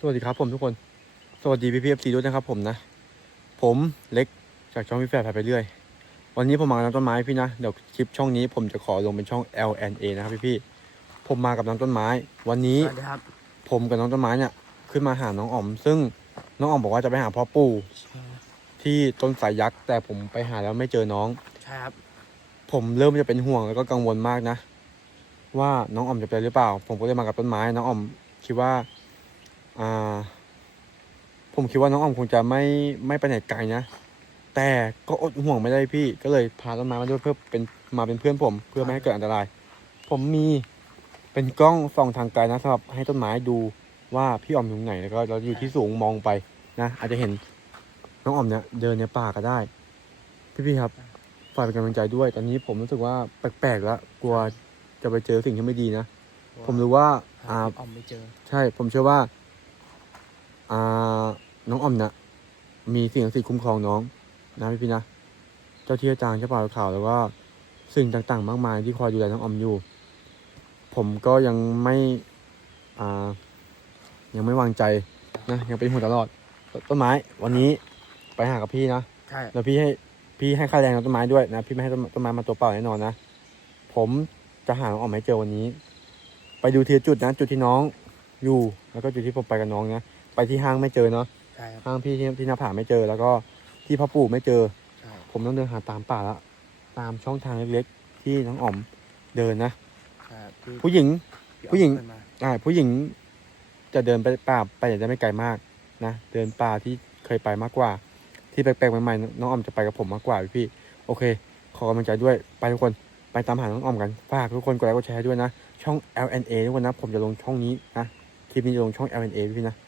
สวัสดีครับผมทุกคน สวัสดีพี่พีเอฟซีด้วยนะครับผมนะ ผมเล็กจากช่องพี่แฟร์พาไปเรื่อย วันนี้ผมมากับน้ำต้นไม้พี่นะ เดี๋ยวคลิปช่องนี้ผมจะขอลงเป็นช่อง L N A นะครับพี่พี่ๆผมมากับน้องต้นไม้ วันนี้สวัสดีครับผมกับน้องต้นไม้เนี่ยขึ้นมาหาน้องอ๋อม ซึ่งน้องอ๋อมบอกว่าจะไปหาพ่อปู่ที่ต้นสายยักษ์แต่ผมไปหาแล้วไม่เจอน้องใช่ครับผมเริ่มจะเป็นห่วงแล้วก็กังวลมากนะ ว่าน้องอ๋อมจะเป็นหรือเปล่า ผมก็เลยมากับต้นไม้ น้องอ๋อมคิดว่า อ่า ผมคิดว่าน้องอ๋อมคงจะไม่ไม่ไปไหนไกลนะ แต่ก็อดห่วงไม่ได้พี่ ก็เลยพาต้นไม้มาด้วยเพื่อเป็นมาเป็นเพื่อนผม เพื่อไม่ให้เกิดอันตราย ผมมีเป็นกล้องส่องทางไกลนะสำหรับให้ต้นไม้ดูว่าพี่อ๋อมอยู่ตรงไหนแล้วก็เราอยู่ที่สูงมองไปนะอาจจะเห็นน้องอ๋อมเนี่ยเดินในป่าก็ได้ พี่ๆครับฝากเป็นกำลังใจด้วย ตอนนี้ผมรู้สึกว่าแปลกๆแล้วกลัวจะไปเจอสิ่งที่ไม่ดีนะ ผมรู้ว่าหาอ่า ออมไม่เจอ ใช่ ผมเชื่อว่าอ่า น้องออมเนี่ยมีสิ่งศักดิ์สิทธิ์คุ้มครองน้อง นะพี่พี่ๆนะ เจ้าที่อาจารย์เจ้าป่าเจ้าเขาแล้วก็สิ่งต่างๆ มากมายที่คอยดูแลน้องออมอยู่ ผมก็ยังไม่อ่ายังไม่วางใจนะยังเป็นห่วงตลอด ต้นไม้ วันนี้ไปหากับพี่นะใช่แล้วพี่ให้พี่ให้ค่าแรงน้องต้นไม้ด้วยนะพี่ไม่ให้ต้นต้นไม้มาตัวเปล่าแน่นอนนะผมจะหาน้องออกมาให้เจอวันนี้ ไปดูทีละจุดนะจุดที่น้องอยู่แล้วก็จุดที่ผมไปกับน้องนะ ไปที่ห้างไม่เจอเนาะใช่ครับห้างพี่ที่ที่หน้าผาไม่เจอ แล้วก็ที่พ่อปู่ไม่เจอ ใช่ผมต้องเดินหาตามป่าละตามช่องทางเล็กๆ ที่น้องอ๋อมเดินนะ ใช่ครับที่ผู้หญิงพี่ผู้หญิงออมเคยมาอ่าผู้หญิงจะเดินไปป่าไปไหนได้ไม่ไกลมากนะเดินป่าที่เคยไปมากกว่า ที่แปลกๆใหม่ๆน้องออมจะไปกับผมมากกว่าพี่ๆโอเค ขอกำลังใจด้วยไปทุกคนไปตามหาน้องออมกันฝากทุกคนกดไลค์กดแชร์ด้วยนะ ช่อง LNA ทุกคนนะผมจะลงช่องนี้นะคลิปนี้จะลงช่อง LNA พี่ๆนะไปไป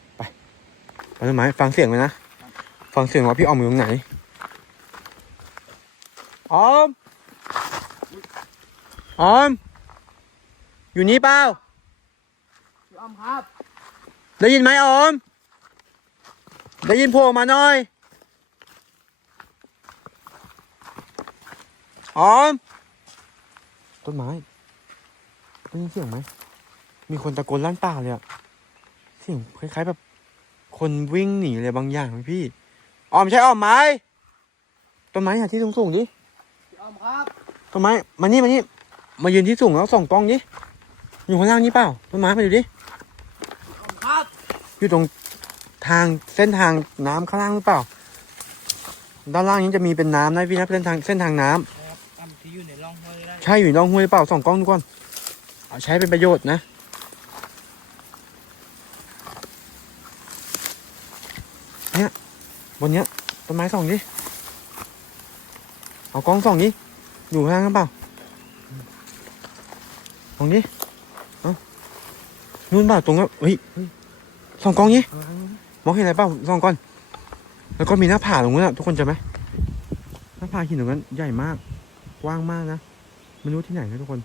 ต้นไม้ฟังเสียงเลยนะ ฟังเสียงว่าพี่ออมอยู่ตรงไหนออมออม อยู่นี่เปล่าพี่ออมครับ ได้ยินไหมออม ได้ยินโผล่มาหน่อยออม ต้นไม้ได้ยินเสียงไหม มีคนตะโกนลั่นป่าเลยอะเสียงคล้ายๆแบบ คนวิ่งหนีอะไรบางอย่างไหมพี่ออมใช่ออมไหมต้นไม้หาที่สูงๆดิพี่ออมครับต้นไม้มานี่มานี่มายืนที่สูงแล้วส่องกล้องดิอยู่ข้างล่างนี่เปล่าต้นไม้มาดูดิพี่ออมครับอยู่ตรงทางเส้นทางน้ำข้างล่างหรือเปล่า ด้านล่างนี้จะมีเป็นน้ำนะพี่นะเส้นทางเส้นทางน้ำ ครับตั้มที่อยู่ในร่องห้วยได้ ใช่อยู่ในร่องห้วยหรือเปล่าส่องกล้องดูก่อนเอาใช้เป็นประโยชน์นะ เนี่ยบนเนี้ย ต้นไม้ส่องดิ เอากล้องส่องดิอยู่ข้างล่างหรือเปล่าส่องดิเอานู่นเปล่าตรงนั้นเฮ้ยเฮ้ยส่องกล้องดิเอาเอามองเห็นอะไรเปล่าส่องก่อน แล้วก็มีหน้าผาตรงนั้นอะทุกคนเจอไหมหน้าผาหินตรงนั้นใหญ่มาก กว้างมากนะไม่รู้ที่ไหนนะทุกคน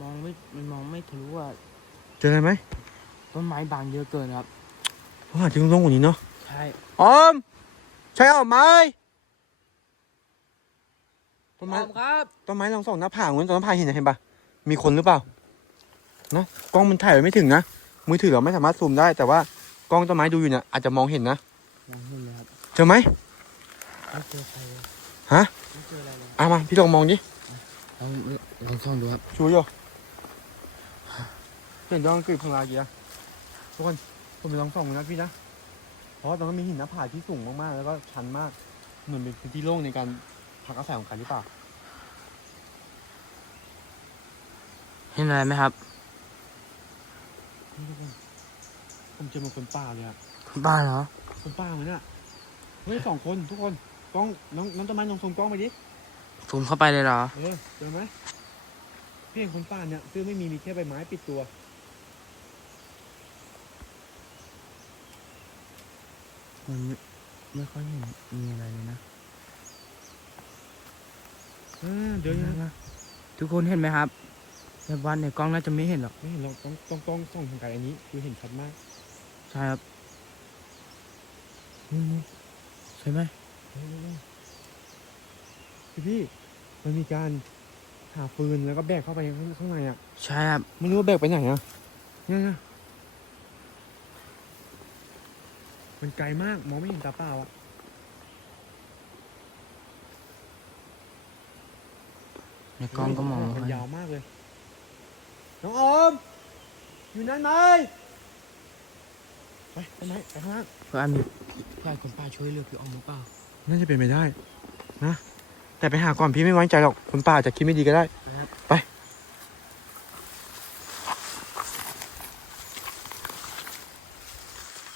มองไม่มันมองไม่ทะลุว่าเจออะไรไหมต้นไม้บางเยอะเกินครับเขาหาที่โล่งๆกว่านี้เนาะใช่ออมใช่ออมไหมต้นพี่ไม้ออมครับต้นไม้ลองส่องหน้าผาเหมือนต้นหน้าผาหินนะเห็นปะมีคนหรือเปล่าเนาะกล้องมันถ่ายไว้ไม่ถึงนะมือถือเราไม่สามารถซูมได้ แต่ว่ากล้องต้นไม้ดูอยู่เนี่ยอาจจะมองเห็นนะมองเห็นเลยครับเจอไหมไม่เจอใครเลยฮะไม่เจออะไรเลยอะมาพี่ลองมองดิลองลองส่องดูครับชูโยเห็นดองกรีบของเราเกียทุกคนผมไปลองส่องดูนะพี่นะ เพราะว่าตรงนั้นมีหินหน้าผาที่สูงมากๆ แล้วก็ชันมากเหมือนเป็นพื้นที่โล่งในการพักอาศัยของใครหรือเปล่าเห็นอะไรไหมครับนี่ทุกคนผมเจอมันคนป่าเลยอะบ้านเหรอ คนป่าเหมือนอะเฮ้ยสองคนทุกคนกล้องน้องน้องต้นไม้น้องซูมกล้องไปดิซูมเข้าไปเลยเหรอ เออเจอไหมพี่เห็นคนป่าเนี่ยซึ่งไม่มีมีแค่ใบไม้ปิดตัว มันไม่ไม่ค่อยเห็นมีอะไรเลยนะเออเดี๋ยวนะทุกคนเห็นไหมครับในวันในกล้องน่าจะไม่เห็นหรอกไม่เห็นเราต้องต้องต้องส่องทางไกลอันนี้คือเห็นชัดมากใช่ครับนี่นี่ใช่ไหมพี่พี่มันมีการหาฟืนแล้วก็แบกเข้าไปข้างข้างในอะใช่ครับไม่รู้ว่าแบกไปไหนอะเนี่ยนะ มันไกลมาก มองไม่เห็นตาเปล่าอะในกล้องก็มองมัไม่นค่อยยาวมากเลย น้องออม อยู่นั่นไหมไปไปไหมไปข้างล่างเพื่อนมีเพื่อนคนป้าช่วยเหลือพี่อ้อมหรือเปล่า น่าจะเป็นไปได้ นะ แต่ไปหาก่อนพี่ไม่ไว้ใจหรอกคุณป้าอาจจะคิดไม่ดีก็ได้นะครับไป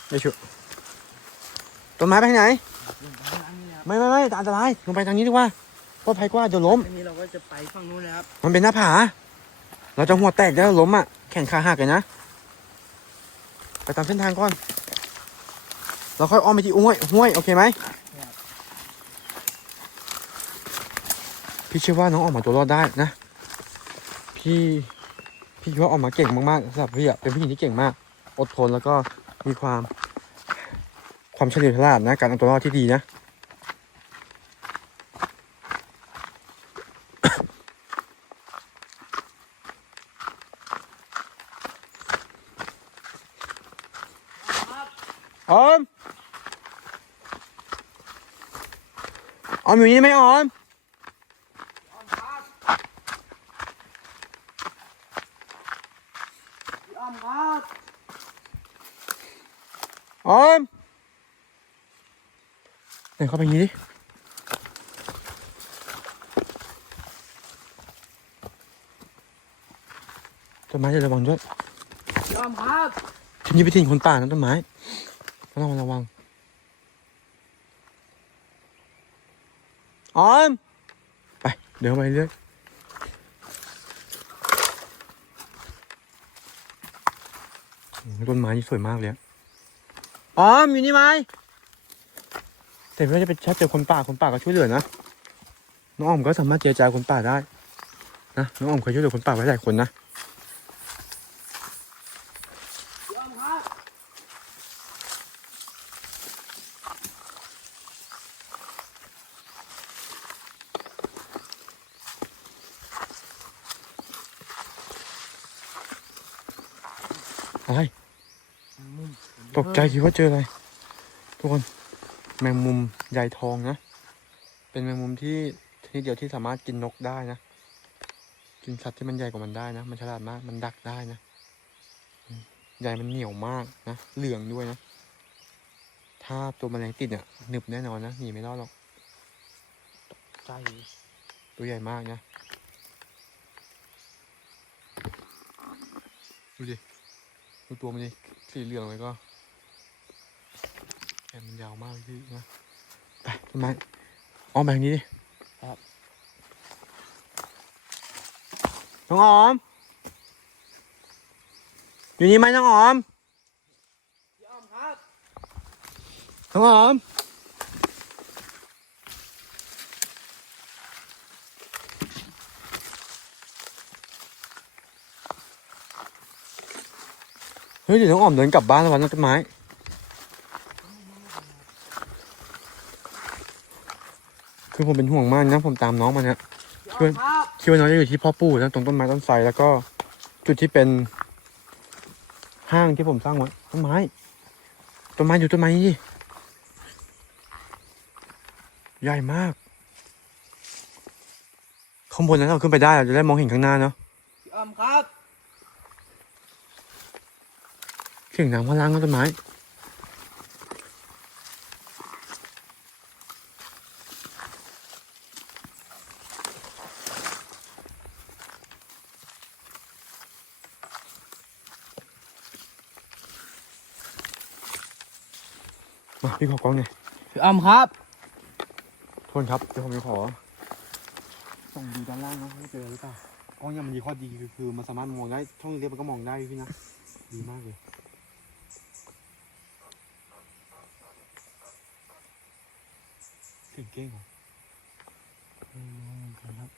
ไปชุ ต้นไม้ไปทางไหน ไม่ไม่ไม่อันตรายลงไปทางนี้ดีกว่าปลอดภัยกว่าเดี๋ยวล้มทีนี้เราก็จะไปฝั่งนู้นเลยครับ มันเป็นหน้าผา เราจะหัวแตกแล้วล้มอะ แขนขาหักเลยนะ ไปตามเส้นทางก่อน เราค่อยอ้อมไปที่ห้วยห้วยโอเคไหม พี่เชื่อว่าน้องออกมาตัวรอดได้นะ พี่ พี่คิดว่าออกมาเก่งมากๆสำหรับพี่อะเป็นผู้หญิงที่เก่งมาก อดทนแล้วก็มีความ ความเฉลียวฉลาดนะการเอาตัวรอดที่ดีนะออมออมอยู่นี่ไหมออม พี่อ้อมครับ ออม เดินเข้าไปอย่างนี้ดิต้นไม้จะระวังด้วยพี่อ้อมครับที่นี่ไปทิ้งคนป่านะต้นไม้ระวังระวังออมไป เดินเข้าไปเรื่อยโอ้โหต้นไม้นี่สวยมากเลยอะออมอยู่นี่ไหม แต่เวลาจะไปชัดเจอคนป่าคนป่าก็ช่วยเหลือนะน้องออมก็สามารถเจรจาคนป่าได้นะน้องออมเคยช่วยเหลือคนป่าไว้หลายคนนะอะไรตกใจคิดว่าเจออะไรทุกคน แมงมุมใหญ่ทองนะ เป็นแมงมุมที่ชนิดเดียวที่สามารถกินนกได้นะ กินสัตว์ที่มันใหญ่กว่ามันได้นะ มันฉลาดมาก มันดักได้นะใหญ่มันเหนียวมากนะ เหลืองด้วยนะ ถ้าตัวแมลงติดเนี่ยหนึบแน่นอนนะ หนีไม่รอดหรอกใจตัวใหญ่มากนะ ดูดิ ดูตัวมันดิสีเหลืองเลยก็ นมันยาวมากพี่นะไปต้นไม้อ้อมไปทางนี้ดิน้องออม อยู่นี่ไหมน้องออมพี่อ้อมครับน้องออมเฮ้ยเดี๋ยวน้องออมเดินกลับบ้านแล้ววันน้องต้นไม้ คือผมเป็นห่วงมากนะผมตามน้องมาเนี่ยพี่อ้อมครับคิดว่าน้องจะอยู่ที่พ่อปู่นะตรงต้นไม้ต้นไทรแล้วก็จุดที่เป็นห้างที่ผมสร้างไว้ต้นไม้ต้นไม้อยู่ต้นไม้นี่ใหญ่มากข้างบนนั้นเราขึ้นไปได้เราจะได้มองเห็นข้างหน้าเนาะพี่อ้อมครับเสียงน้ำข้างล่างนะต้นไม้ มาพี่ขอกล้องหน่อยพี่อ้อมครับโทษครับเดี๋ยวผมจะขอส่องดูด้านล่างนะว่าเจอหรือเปล่ากล้องเนี่ยมันดีข้อดีคือคือมันสามารถมองได้ช่องเล็กมันก็มองได้พี่นะดีมากเลยเสียงเก้งเหรอไม่รู้เหมือนกันครับ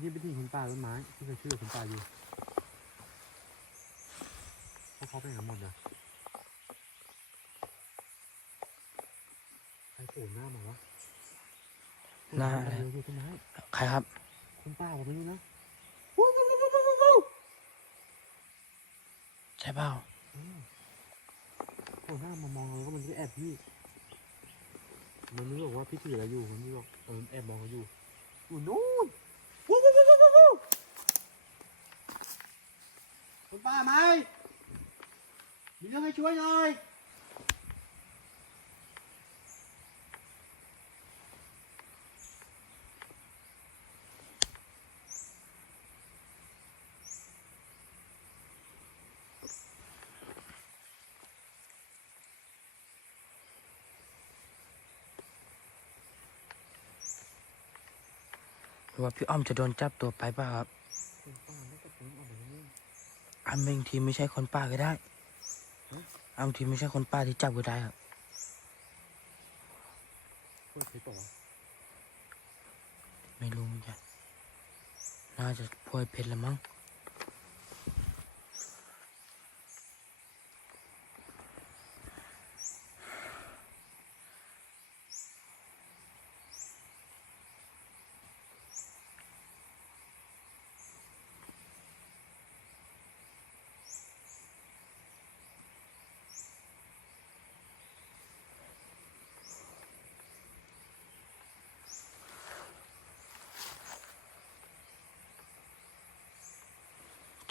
นี่เป็นที่คุณป่าต้นไม้ที่เคยช่วยเหลือคุณป่าอยู่พวก เขาไปไหนกันหมดนะใครโผล่หน้ามาวะหน้าอะไรเดี๋ยวอยู่ต้นไม้ใครครับ คุณป้าผมไม่รู้นะช่เปล่าผมหน้ามามองเราก็มันจะแอบพี่มันไม่บอกว่าพี่ถืออะไรอยู่มันไม่บอกเออแอบมองเราอยู่อยู่นู่นวู้วู้วู้วู้วู้วู้คุณป้าไหม มีเรื่องให้ช่วยหน่อยหรือว่าพี่อ้อมจะโดนจับตัวไปเปล่าครับคุณป้าไม่กระตุ้นออกมาแล้วนี่อันบางทีไม่ใช่คนป่าก็ได้ อันบางทีไม่ใช่คนป่าที่จับก็ได้ครับเปิดคลิปเปล่าวะไม่รู้เหมือนกันน่าจะพวยเพชรละมั้ง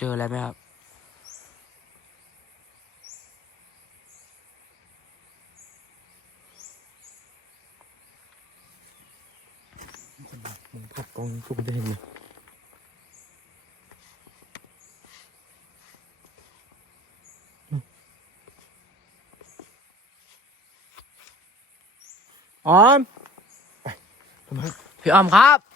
จออะไรไหมครับคนบ้ามึงขับกล้องสุกได้เห็นไหมออมไปทำไมพี่อ้อมครับ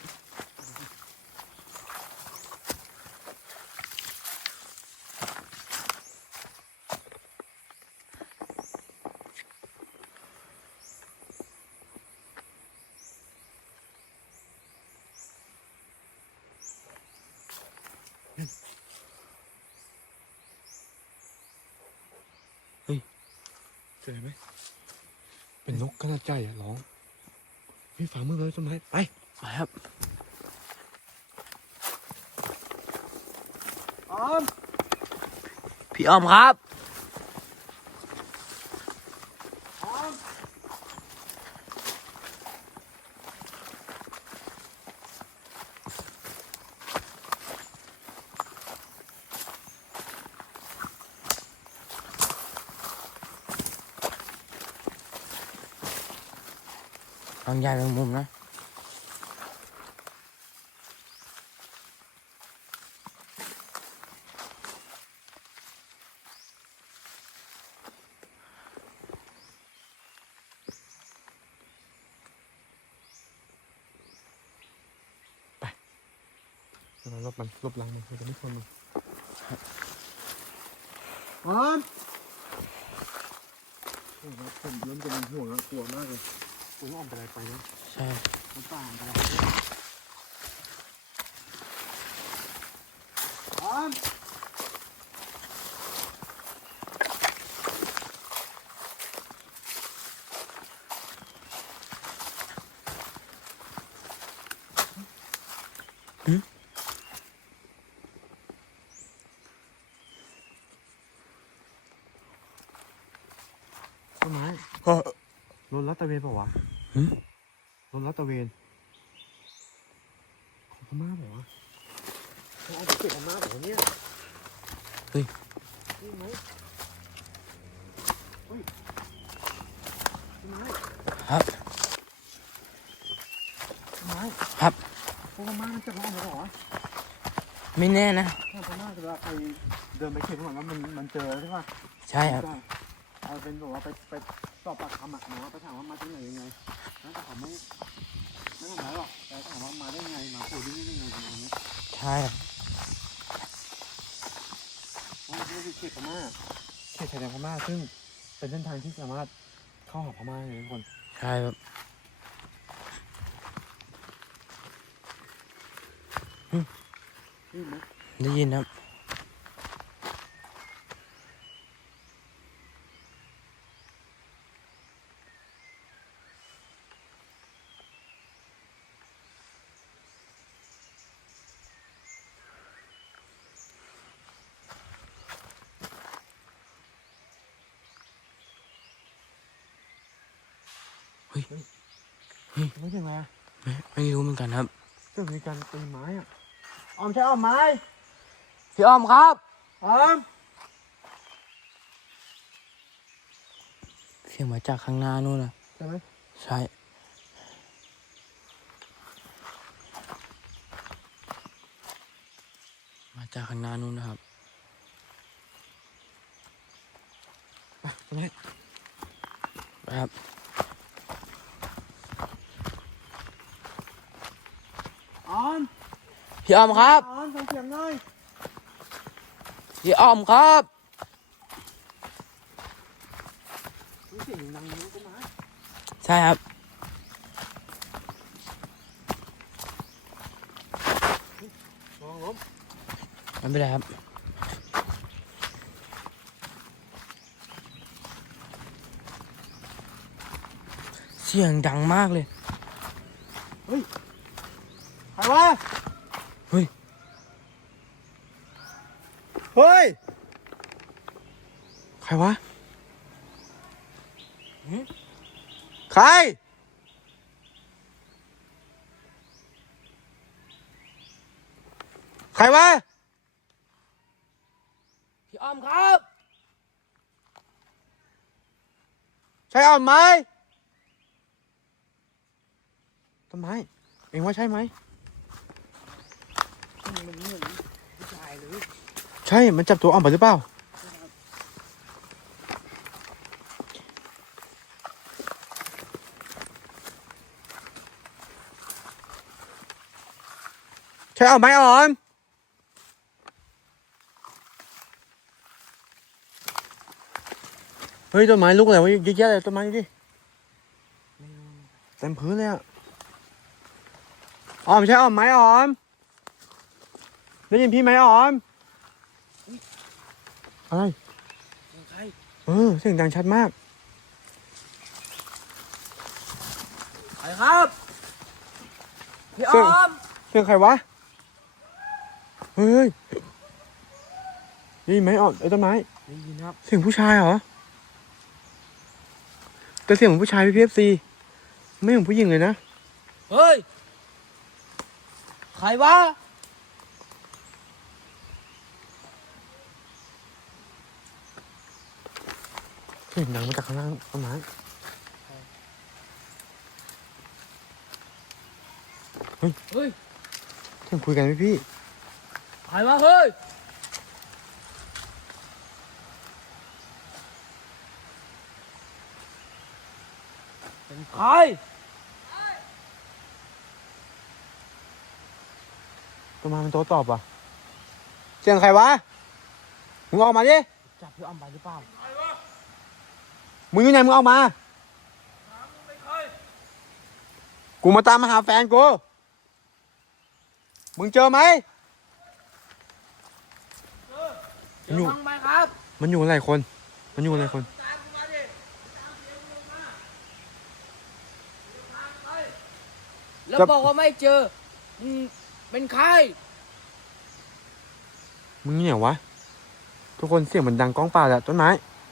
เจอไหมเป็นนกขนาดใหญ่อะร้องพี่ฝ่ามือเลยต้นไม้ไปไปครับออมพี่อ้อมครับ ลองย้ายไปมุมนะเราลบมันลบหลังมันเราจะไม่ชนมันอมโอ้โหผมเริ่มจะเป็นห่วงแล้วกลัวมากเลยกลัวว่าออมเป็นอะไรไปนะ ใช่มันป่าอันตรายออมต้นไม้รถลัดตระเวนเปล่าวะ หึรถลัด ตระเวน ของพม่าเปล่าวะเขาเอาไปเก็บพม่าเปล่าวะเนี่ยเฮ้ย นี่ไหมเฮ้ยต้นไม้ครับต้นไม้ครับ พวกพม่ามันจะร้องเหรอวะไม่แน่นะถ้าพม่าจะว่าใครเดินไปเข็นก่อนว่ามันมันเจอใช่ปะใช่ครับก็เอาเป็นบอกว่าไปไปสอบปากคำอะหมอไปถามว่ามาที่ไหนยังไงแล้วแต่เขาไม่ ไม่ทำร้ายหรอกแต่ถามว่ามาได้ไงมาโผล่ที่นี่ได้ไงประมาณนี้ใช่ครับเพราะว่านี่คือเขตพม่าเขตชายแดนพม่าซึ่งเป็นเส้นทางที่สามารถเข้าหาพม่าเลยทุกคนใช่ครับไหมได้ยินครับ ไม่ใช่ไหมอะ ไม่ไม่รู้เหมือนกันครับ เรื่องมี การตีไม้อะออมใช่ออมไม้พี่อ้อมครับ ออมเสียงมาจากข้างหน้านู่นนะใช่ไหมใช่ มาจากข้างหน้านู่นนะครับใช่ไหมครับ ออม พี่อ้อมครับออมส่งเสียงหน่อยพี่อ้อมครับมีเสียงดังๆนะต้นไม้ใช่ครับ ลองล้มไม่เป็นไรครับ เสียงดังมากเลยใครวะ เฮ้ย เฮ้ย ใครวะหือใคร ใครวะ พี่อ้อมครับ ใช่ออมไหมต้นไม้ เอ็งว่าใช่ไหมมันเหมือนผู้ชายเลย ใช่ มันจับตัวออมไปหรือเปล่า ใช่ออมไหมออมเฮ้ยต้นไม้ลุกอะไรวะเยอะแยะเลยต้นไม้ดิเต็มพื้นเลยอะออมใช่ออมไหมออมได้ยินพี่ไหมออม อะไรใครเออเสียงดังชัดมากใครครับพี่เสีอ้ยงอมเสียงใครวะเฮ้ยได้ยินไหมออมไอ้ต้นไม้ได้ยินครับเสียงผู้ชายเหรอแต่เสียงของผู้ชายพี่พีเอฟซีไม่ของผู้หญิงเลยนะเฮ้ยใครวะ สียงดังมาจากข้างล่างต้นไม้เฮ้ยเสียงคุยกันไหมพี่ใครวะเฮ้ย เป็นใครต้นไม้มันโต้ตอบอะเสียงใครวะ มึงออกมาดิ จับพี่อ้อมไปหรือเปล่า มึงอยู่ไหนมึงออกมา กูมาตามมาหาแฟนกู มึงเจอไหมเดี๋ยวฟังไหมครับ มันอยู่กันหลายคน มันอยู่กันหลายคนแล้วจะ บอกว่าไม่เจออืมเป็นใครมึงเนี่ยวะ ทุกคนเสียงมันดังกล้องเปล่าแหละต้นไม้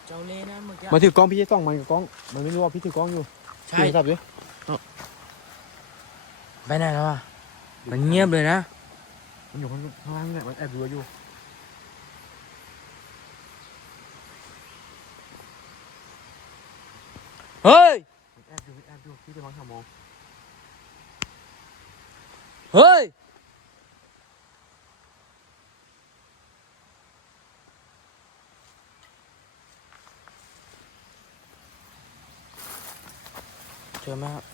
เจ้าเล่ห์นะเมื่อกี้มาถือกล้องพี่จะส่องมันกับกล้อง มันไม่รู้ว่าพี่ถือกล้องอยู่ใช่ถือโทรศัพท์ดิไปไหนแล้วอะมันเงียบเลยนะ มันอยู่ข้างข้างล่างนี่แหละมันแอบดูเราอยู่เฮ้ยมันแอบดูมันแอบดูพี่จะมองหามองเฮ้ย เจอไหมครับ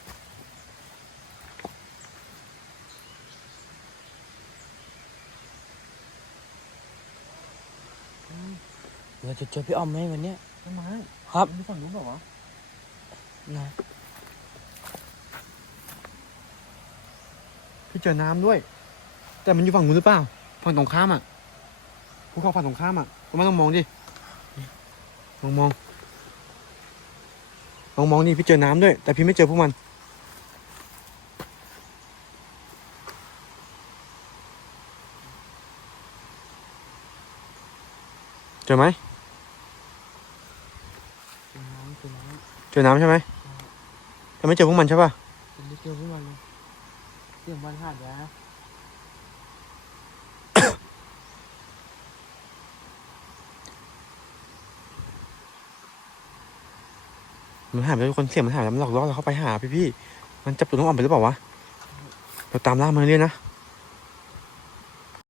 เราจะเจอพี่อ้อมไหมวันเนี้ยต้นไม้ครับมันฝั่งนู้นเปล่าวะนะพี่เจอน้ำด้วย แต่มันอยู่ฝั่งนู้นหรือเปล่าฝั่งตรงข้ามอะภูเขาฝั่งตรงข้ามอะต้นไม้ต้องมองดิลองมอง ลองมองนี่พี่เจอน้ำด้วย แต่พี่ไม่เจอพวกมัน เจอไหมเจอน้ำใช่ไหมแต่ไม่เจอพวกมันใช่ปะผมไม่เจอพวกมันเลยเสียงมันหายไปแล้ว มันหายไปแล้วคนเสียงมันหายแล้วมันหลอกล่อเราเข้าไปหาพี่พี่มันจับตัวน้องออมไปหรือเปล่าวะเราตามล่ามันเรื่อยนะ